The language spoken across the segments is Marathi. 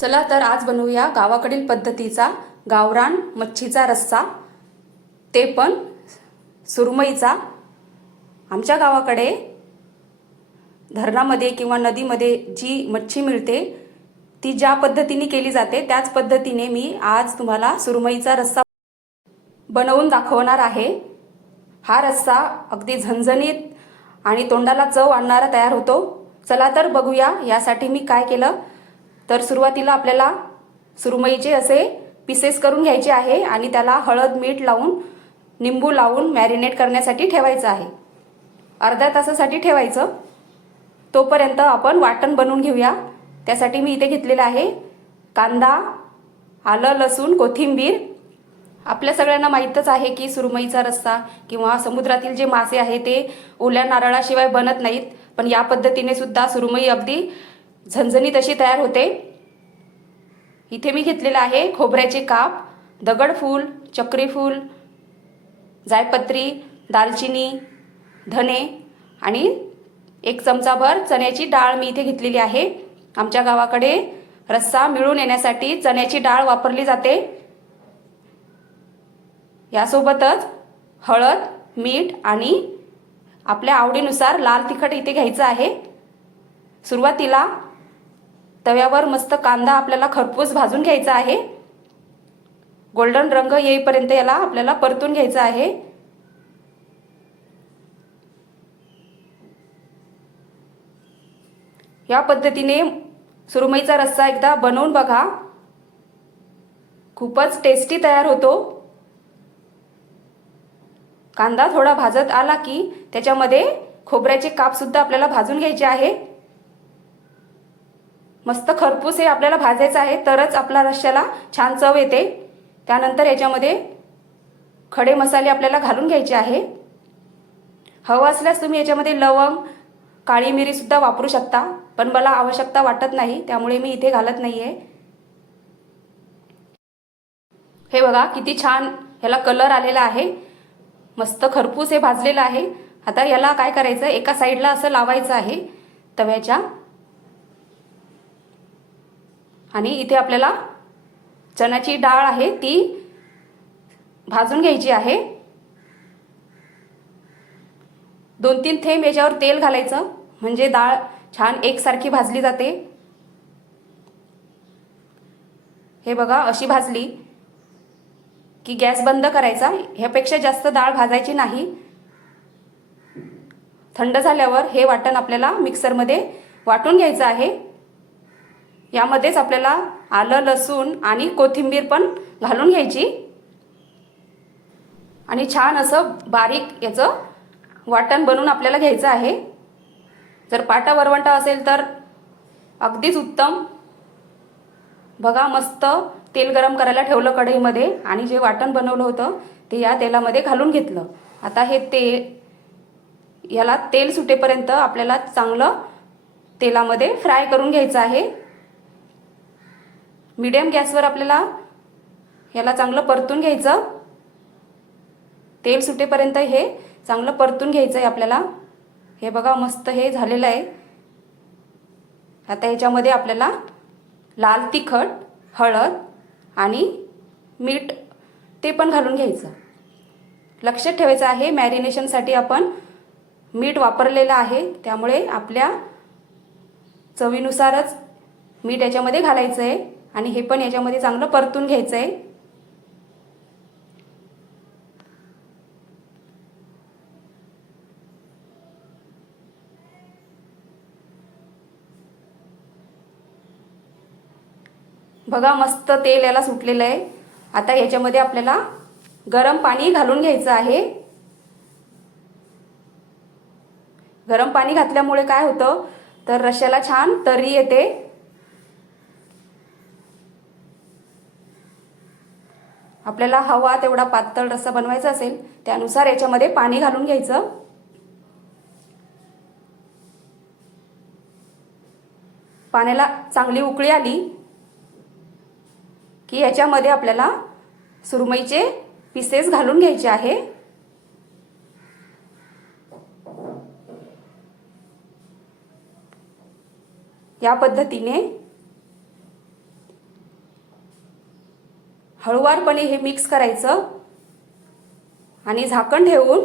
चला तर आज बनवूया गावाकडील पद्धतीचा गावरान मच्छीचा रस्सा. ते पण सुरमईचा. आमच्या गावाकडे धरणामध्ये किंवा नदीमध्ये जी मच्छी मिळते ती ज्या पद्धतीने केली जाते त्याच पद्धतीने मी आज तुम्हाला सुरमईचा रस्सा बनवून दाखवणार आहे. हा रस्सा अगदी झणझणीत आणि तोंडाला चव आणणारा तयार होतो. चला तर बघूया यासाठी मी काय केलं. तर सुरुवातीला आपल्याला सुरमईचे असे पिसेस करून घ्यायचे आहे आणि त्याला हळद मीठ लावून निंबू लावून मॅरिनेट करण्यासाठी ठेवायचं आहे. अर्ध्या तासासाठी ठेवायचं. तोपर्यंत आपण वाटण बनवून घेऊया. त्यासाठी मी इथे घेतलेलं आहे कांदा आलं लसूण कोथिंबीर. आपल्या सगळ्यांना माहीतच आहे की सुरमईचा रस्सा किंवा समुद्रातील जे मासे आहे ते ओल्या नारळाशिवाय बनत नाहीत. पण या पद्धतीने सुद्धा सुरमई अगदी झणझणीत अशी तयार होते. इथे मी घेतलेलं आहे खोबऱ्याचे काप दगडफूल चक्रीफूल जायपत्री दालचिनी धने आणि एक चमचाभर चण्याची डाळ मी इथे घेतलेली आहे. आमच्या गावाकडे रस्सा मिळून येण्यासाठी चण्याची डाळ वापरली जाते. यासोबतच हळद मीठ आणि आपल्या आवडीनुसार लाल तिखट इथे घ्यायचं आहे. सुरुवातीला तव्यावर मस्त कांदा आपल्याला खरपूस भाजून घ्यायचा आहे. गोल्डन रंग येईपर्यंत याला आपल्याला परतून घ्यायचा आहे. या पद्धतीने सुरमईचा रस्सा एकदा बनवून बघा. खूपच टेस्टी तयार होतो. कांदा थोडा भाजत आला की त्याच्यामध्ये खोबऱ्याचे काप सुद्धा आपल्याला भाजून घ्यायचे आहे. मस्त खरपूस हे आपल्याला भाजायचं आहे तरच आपला रश्श्याला छान चव येते. त्यानंतर याच्यामध्ये खडे मसाले आपल्याला घालून घ्यायचे आहे. हवं असल्यास तुम्ही याच्यामध्ये लवंग काळी मिरीसुद्धा वापरू शकता पण मला आवश्यकता वाटत नाही त्यामुळे मी इथे घालत नाही आहे हे बघा किती छान ह्याला कलर आलेला आहे. मस्त खरपूस हे भाजलेलं आहे. आता याला काय करायचं एका साईडला असं लावायचं आहे तव्याच्या. आणि इथे आपल्याला चण्याची डाळ आहे ती भाजून घ्यायची आहे. दोन तीन थेंब याच्यावर तेल घालायचं म्हणजे डाळ छान एकसारखी भाजली जाते. हे बघा अशी भाजली की गॅस बंद करायचा. ह्यापेक्षा जास्त डाळ भाजायची नाही. थंड झाल्यावर हे वाटण आपल्याला मिक्सरमध्ये वाटून घ्यायचं आहे. यामध्येच आपल्याला आलं लसूण आणि कोथिंबीर पण घालून घ्यायची. आणि छान असं बारीक याचं वाटण बनवून आपल्याला घ्यायचं आहे. जर पाटा वरवंटा असेल तर अगदीच उत्तम. बघा मस्त तेल गरम करायला ठेवलं कढईमध्ये आणि जे वाटण बनवलं होतं ते या तेलामध्ये घालून घेतलं. आता हे ते याला तेल सुटेपर्यंत आपल्याला चांगलं तेलामध्ये फ्राय करून घ्यायचं आहे. मीडियम गॅसवर आपल्याला याला चांगलं परतून घ्यायचं. तेल सुटेपर्यंत हे चांगलं परतून घ्यायचं आहे आपल्याला. हे बघा मस्त हे झालेलं आहे. आता याच्यामध्ये आपल्याला लाल तिखट हळद आणि मीठ ते पण घालून घ्यायचं. लक्षात ठेवायचं आहे मॅरिनेशनसाठी आपण मीठ वापरलेलं आहे. त्यामुळे आपल्या चवीनुसारच मीठ याच्यामध्ये घालायचं आहे आणि हे पण याच्यामध्ये चांगलं परतून घ्यायचं आहे बघा मस्त तेल याला सुटलेलं आहे. आता याच्यामध्ये आपल्याला गरम पाणी घालून घ्यायचं आहे. गरम पाणी घातल्यामुळे काय होतं? तर रश्याला छान तरी येते. आपल्याला हवा तेवढा पातळ रस्सा बनवायचा असेल त्यानुसार याच्यामध्ये पाणी घालून घ्यायचं. पाण्याला चांगली उकळी आली की याच्यामध्ये आपल्याला सुरमईचे पीसेस घालून घ्यायचे आहे. या पद्धतीने हळुवारपणे हे मिक्स करायचं. आणि झाकण ठेवून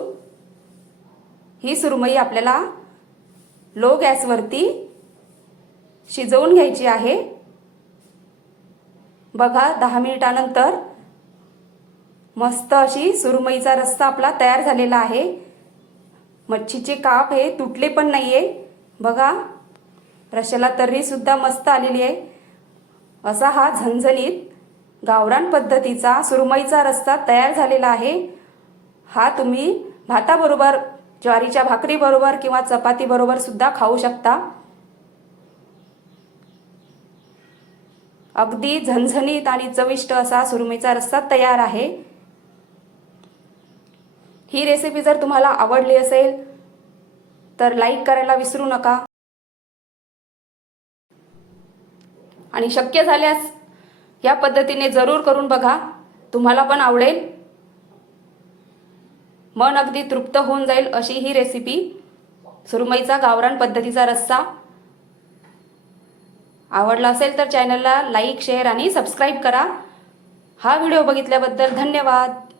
ही सुरमई आपल्याला लो गॅसवरती शिजवून घ्यायची आहे. बघा दहा मिनिटानंतर मस्त अशी सुरमईचा रस्सा आपला तयार झालेला आहे. मच्छीचे काप हे तुटले पण नाहीये. बघा रशाला तर्री सुद्धा मस्त आलेली आहे. असा हा झणझणीत गावरान पद्धतीचा सुरमईचा रस्ता तयार झालेला आहे. हा तुम्ही भाताबरोबर ज्वारीच्या भाकरीबरोबर किंवा चपातीबरोबर सुद्धा खाऊ शकता. अगदी झणझणीत आणि चविष्ट असा सुरमईचा रस्सा तयार आहे. ही रेसिपी जर तुम्हाला आवडली असेल तर लाईक करायला विसरू नका. आणि शक्य झाल्यास या पद्धतीने जरूर करून बघा. तुम्हाला पण आवडेल. मन अगदी तृप्त होऊन जाईल अशी ही रेसिपी सुरमईचा गावरान पद्धतीचा रस्सा. आवडला असेल तर चॅनलला लाईक शेअर आणि सबस्क्राईब करा. हा व्हिडिओ बघितल्याबद्दल धन्यवाद.